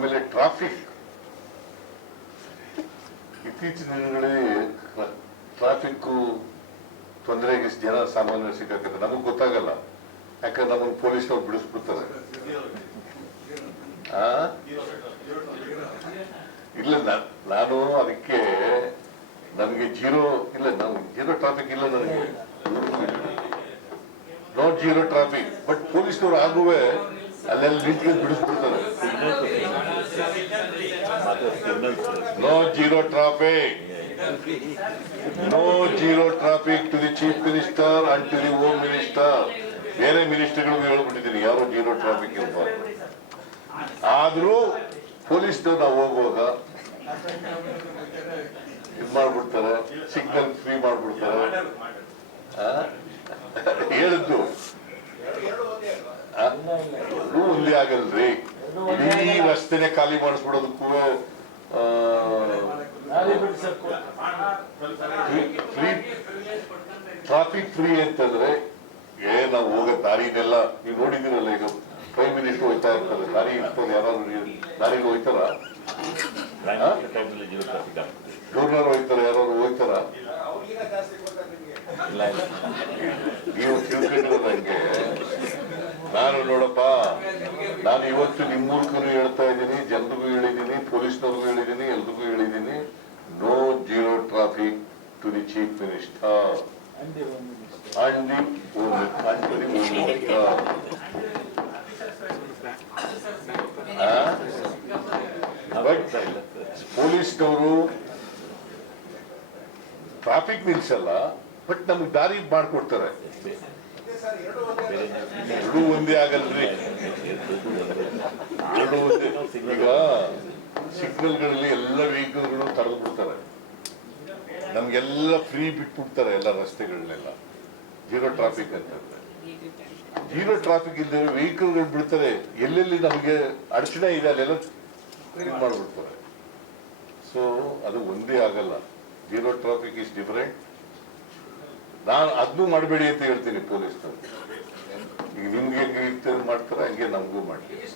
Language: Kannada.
ಆಮೇಲೆ ಟ್ರಾಫಿಕ್ ಇತ್ತೀಚಿನ ದಿನಗಳೇ ಟ್ರಾಫಿಕ್ ತೊಂದರೆಗೆ ಜನ ಸಾಮಾನ್ಯ ಸಿಕ್ಕಾಕತ್ತೆ. ನಮಗ್ ಗೊತ್ತಾಗಲ್ಲ, ಯಾಕಂದ್ರೆ ನಮ್ಮನ್ನು ಪೊಲೀಸ್ನವ್ರು ಬಿಡಿಸ್ಬಿಡ್ತಾರೆ. ಇಲ್ಲ, ನಾನು ಅದಕ್ಕೆ ನಮ್ಗೆ ಜೀರೋ ಇಲ್ಲ, ನಮ್ಗೆ ಜೀರೋ ಟ್ರಾಫಿಕ್ ಇಲ್ಲ, ನನಗೆ ನಾಟ್ ಜೀರೋ ಟ್ರಾಫಿಕ್. ಬಟ್ ಪೊಲೀಸ್ನವ್ರು ಆಗುವೆ ಅಲ್ಲೆಲ್ಲ ನಿಂತ್ಕೊಂಡು ಬಿಡಿಸ್ಬಿಡ್ತಾರೆ. No zero traffic, no zero traffic to the chief minister and to the home minister. ಬೇರೆ ಮಿನಿಸ್ಟರ್ಗಳಿಗೆ ಹೇಳ್ಬಿಟ್ಟಿದ್ದೀನಿ ಯಾರೋ ಜೀರೋ ಟ್ರಾಫಿಕ್ ಇರಬಾರ್ದು. ಆದ್ರೂ ಪೊಲೀಸ್ನವ್ರು ನಾವು ಹೋಗುವಾಗ ಇದು ಮಾಡ್ಬಿಡ್ತಾರೆ, ಸಿಗ್ನಲ್ ಫ್ರೀ ಮಾಡ್ಬಿಡ್ತಾರೆ. ಹೇಳಿದ್ದು ಒಂದೇ ಆಗಲ್ರಿ, ಇಡೀ ರಸ್ತೆನೆ ಖಾಲಿ ಮಾಡಿಸ್ಬಿಡೋದಕ್ಕೂ ಫ್ರೀ ಟ್ರಾಫಿಕ್ ಫ್ರೀ ಅಂತಂದ್ರೆ ನಾವು ಹೋಗೋ ದಾರಿನೆಲ್ಲ ನೀವು ನೋಡಿದಿರಲ್ಲ. ಈಗ ಪ್ರೈಮ್ ಮಿನಿಸ್ಟರ್ ಹೋಗ್ತಾ ಇರ್ತಾರೆ, ದಾರಿ ಇರ್ತದೆ, ಯಾರಾದ್ರು ದಾರಿಗೆ ಹೋಗ್ತಾರ, ಗವರ್ನರ್ ಹೋಗ್ತಾರೆ, ಯಾರು ಹೋಗ್ತಾರ? ನೀವು ತಿಳ್ಕೊಂಡಿರೋದು ಹಂಗೆ. ನಾನು ನೋಡಪ್ಪ, ನಾನು ಇವತ್ತು ನಿಮ್ಮ ಮೂಲಕನೂ ಹೇಳ್ತಾ ಇದ್ದೀನಿ, ಜನರಿಗೂ ಹೇಳಿದ್ದೀನಿ, ಪೊಲೀಸ್ನವ್ರಿಗೂ ಹೇಳಿದ್ದೀನಿ, ಎಲ್ರಿಗೂ ಹೇಳಿದ್ದೀನಿ, no zero traffic to the chief minister and the home minister. But ಪೊಲೀಸ್ನವರು ಟ್ರಾಫಿಕ್ ನಿಲ್ಸಲ್ಲ, ಬಟ್ ನಮ್ಗೆ ದಾರಿ ಮಾಡ್ಕೊಡ್ತಾರೆ. ಎರಡೂ ಒಂದೇ ಆಗಲ್ರಿ, ಎರಡೂ ಒಂದೇ. ಈಗ ಸಿಗ್ನಲ್ಗಳಲ್ಲಿ ಎಲ್ಲ ವೆಹಿಕಲ್ಗಳು ತಡೆದು ಬಿಡ್ತಾರೆ, ನಮ್ಗೆಲ್ಲ ಫ್ರೀ ಬಿಟ್ಬಿಡ್ತಾರೆ ಎಲ್ಲ ರಸ್ತೆಗಳನ್ನೆಲ್ಲ. ಜೀರೋ ಟ್ರಾಫಿಕ್ ಅಂತಂದ್ರೆ ಜೀರೋ ಟ್ರಾಫಿಕ್ ಇಲ್ಲದೆ ವೆಹಿಕಲ್ಗಳು ಬಿಡ್ತಾರೆ, ಎಲ್ಲೆಲ್ಲಿ ನಮಗೆ ಅಡಚಣೆ ಇದೆ ಅಲ್ಲೆಲ್ಲ ಇದು ಮಾಡ್ಬಿಡ್ತಾರೆ. ಸೊ ಅದು ಒಂದೇ ಆಗಲ್ಲ. Zero traffic is different. ನಾನು ಅದನ್ನೂ ಮಾಡಬೇಡಿ ಅಂತ ಹೇಳ್ತೀನಿ ಪೊಲೀಸ್ನವ್ರು. ಈಗ ನಿಮ್ಗೆ ಹೆಂಗೆ ಮಾಡ್ತಾರೆ ಹಂಗೆ ನಮಗೂ ಮಾಡ್ತೀವಿ.